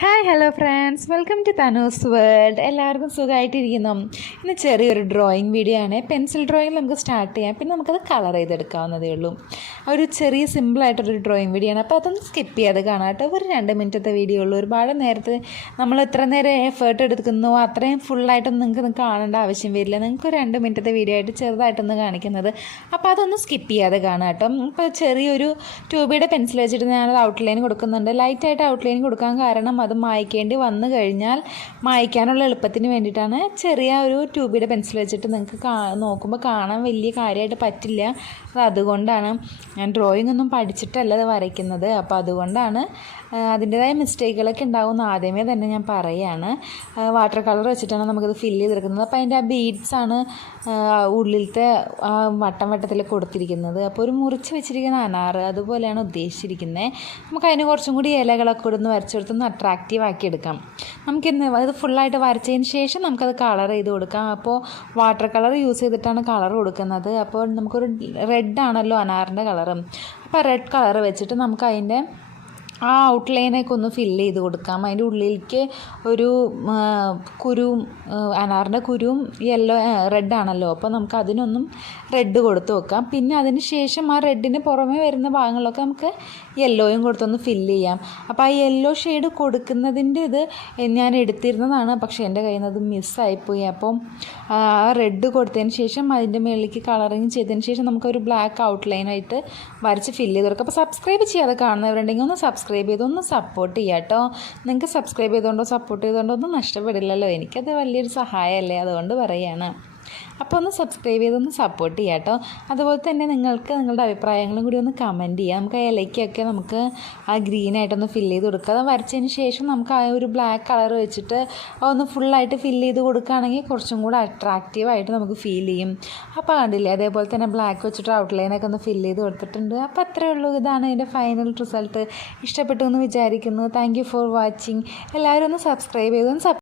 Hi hello friends, welcome to Tanu's world. എല്ലാവർക്കും സുഖമായിട്ടിരിക്കുന്നു. ഇന്ന് ചെറിയൊരു ഡ്രോയിങ് വീഡിയോ ആണ്. പെൻസിൽ ഡ്രോയിങ് നമുക്ക് സ്റ്റാർട്ട് ചെയ്യാം, പിന്നെ നമുക്കത് കളർ ചെയ്തെടുക്കാവുന്നതേ ഉള്ളൂ. ഒരു ചെറിയ സിമ്പിളായിട്ടൊരു ഡ്രോയിങ് വീഡിയോ ആണ്. അപ്പോൾ അതൊന്ന് സ്കിപ്പ് ചെയ്യാതെ കാണാം കേട്ടോ. ഒരു 2 മിനിറ്റത്തെ വീഡിയോ ഉള്ളൂ. ഒരുപാട് നേരത്തെ നമ്മൾ എത്ര നേരം എഫേർട്ട് എടുക്കുന്നോ അത്രയും ഫുള്ളായിട്ടൊന്നും നിങ്ങൾക്ക് കാണേണ്ട ആവശ്യം വരില്ല. നിങ്ങൾക്ക് 2 മിനിറ്റത്തെ വീഡിയോ ആയിട്ട് ചെറുതായിട്ടൊന്ന് കാണിക്കുന്നത്. അപ്പോൾ അതൊന്ന് സ്കിപ്പ് ചെയ്യാതെ കാണാം കേട്ടോ. ഇപ്പോൾ ചെറിയൊരു ട്യൂബിയുടെ പെൻസിൽ വെച്ചിട്ട് ഞാനത് ഔട്ട്ലൈൻ കൊടുക്കുന്നുണ്ട്. ലൈറ്റായിട്ട് ഔട്ട്ലൈൻ കൊടുക്കാൻ കാരണം അത് മായ്ക്കേണ്ടി വന്നു കഴിഞ്ഞാൽ മായ്ക്കാനുള്ള എളുപ്പത്തിന് വേണ്ടിയിട്ടാണ്. ചെറിയ ഒരു ട്യൂബിയുടെ പെൻസിൽ വെച്ചിട്ട് നിങ്ങൾക്ക് നോക്കുമ്പോൾ കാണാൻ വലിയ കാര്യമായിട്ട് പറ്റില്ല. അതുകൊണ്ടാണ് ഞാൻ ഡ്രോയിങ് ഒന്നും പഠിച്ചിട്ടല്ല അത് വരയ്ക്കുന്നത്. അപ്പോൾ അതുകൊണ്ടാണ് അതിൻ്റേതായ മിസ്റ്റേക്കുകളൊക്കെ ഉണ്ടാകുമെന്ന് ആദ്യമേ തന്നെ ഞാൻ പറയുകയാണ്. വാട്ടർ കളർ വെച്ചിട്ടാണ് നമുക്കത് ഫില്ല് ചെയ്തെടുക്കുന്നത്. അപ്പോൾ അതിൻ്റെ ആ ബീഡ്സാണ് ഉള്ളിലത്തെ വട്ടത്തിൽ കൊടുത്തിരിക്കുന്നത്. അപ്പോൾ ഒരു മുറിച്ച് വെച്ചിരിക്കുന്ന അനാറ് അതുപോലെയാണ് ഉദ്ദേശിച്ചിരിക്കുന്നത്. നമുക്ക് അതിന് കുറച്ചും കൂടി ഇലകളൊക്കെ കൊടുന്ന് വരച്ചെടുത്തൊന്ന് അട്രാക്റ്റീവ് ആക്കി എടുക്കാം. നമുക്കിന്ന് അത് ഫുള്ളായിട്ട് വരച്ചതിന് ശേഷം നമുക്കത് കളർ ചെയ്ത് കൊടുക്കാം. അപ്പോൾ വാട്ടർ കളർ യൂസ് ചെയ്തിട്ടാണ് കളർ കൊടുക്കുന്നത്. അപ്പോൾ നമുക്കൊരു റെഡ് ആണല്ലോ അനാറിൻ്റെ കളറ്. അപ്പോൾ റെഡ് കളർ വെച്ചിട്ട് നമുക്ക് അതിൻ്റെ ആ ഔട്ട്ലൈനൊക്കെ ഒന്ന് ഫില്ല് ചെയ്ത് കൊടുക്കാം. അതിൻ്റെ ഉള്ളിലേക്ക് ഒരു കുരുവും അനാറിൻ്റെ കുരുവും റെഡാണല്ലോ. അപ്പോൾ നമുക്ക് അതിനൊന്നും റെഡ് കൊടുത്ത് വെക്കാം. പിന്നെ അതിന് ശേഷം ആ റെഡിന് പുറമേ വരുന്ന ഭാഗങ്ങളൊക്കെ നമുക്ക് യെല്ലോയും കൊടുത്തൊന്ന് ഫില്ല് ചെയ്യാം. അപ്പോൾ ആ യെല്ലോ ഷെയ്ഡ് കൊടുക്കുന്നതിൻ്റെ ഇത് ഞാൻ എടുത്തിരുന്നതാണ്, പക്ഷേ എൻ്റെ കയ്യിൽ നിന്ന് അത് മിസ്സായിപ്പോയി. അപ്പം ആ റെഡ് കൊടുത്തതിന് ശേഷം അതിൻ്റെ മുകളിലേക്ക് കളറിങ് ചെയ്തതിന് ശേഷം നമുക്കൊരു ബ്ലാക്ക് ഔട്ട്ലൈനായിട്ട് വരച്ച് ഫില്ല് ചെയ്ത് കൊടുക്കാം. അപ്പോൾ സബ്സ്ക്രൈബ് ചെയ്യാതെ കാണുന്നവരുണ്ടെങ്കിൽ ഒന്ന് സബ്സ്ക്രൈബ് ചെയ്തൊന്ന് സപ്പോർട്ട് ചെയ്യാം കേട്ടോ. നിങ്ങൾക്ക് സബ്സ്ക്രൈബ് ചെയ്തുകൊണ്ടോ സപ്പോർട്ട് ചെയ്തുകൊണ്ടോ ഒന്നും നഷ്ടപ്പെടില്ലല്ലോ. എനിക്കത് വലിയൊരു സഹായമല്ലേ, അതുകൊണ്ട് പറയുകയാണ്. അപ്പോൾ ഒന്ന് സബ്സ്ക്രൈബ് ചെയ്തൊന്ന് സപ്പോർട്ട് ചെയ്യാം കേട്ടോ. അതുപോലെ തന്നെ നിങ്ങൾക്ക് നിങ്ങളുടെ അഭിപ്രായങ്ങളും കൂടി ഒന്ന് കമൻറ്റ് ചെയ്യാം. നമുക്ക് ആ ഇലയ്ക്കൊക്കെ നമുക്ക് ആ ഗ്രീനായിട്ടൊന്ന് ഫില്ല് ചെയ്ത് കൊടുക്കുക. അത് വരച്ചതിന് ശേഷം നമുക്ക് ആ ഒരു ബ്ലാക്ക് കളർ വെച്ചിട്ട് ഒന്ന് ഫുള്ളായിട്ട് ഫില്ല് ചെയ്ത് കൊടുക്കുകയാണെങ്കിൽ കുറച്ചും കൂടെ അട്രാക്റ്റീവായിട്ട് നമുക്ക് ഫീൽ ചെയ്യും. അപ്പോൾ കണ്ടില്ലേ, അതേപോലെ തന്നെ ബ്ലാക്ക് വെച്ചിട്ട് ഔട്ട്ലൈനൊക്കെ ഒന്ന് ഫില്ല് ചെയ്ത് കൊടുത്തിട്ടുണ്ട്. അപ്പോൾ അത്രയേ ഉള്ളൂ. ഇതാണ് ഇതിൻ്റെ ഫൈനൽ റിസൾട്ട്. ഇഷ്ടപ്പെട്ടു എന്ന് വിചാരിക്കുന്നു. Thank you for watching. എല്ലാവരും ഒന്ന് സബ്സ്ക്രൈബ് ചെയ്തു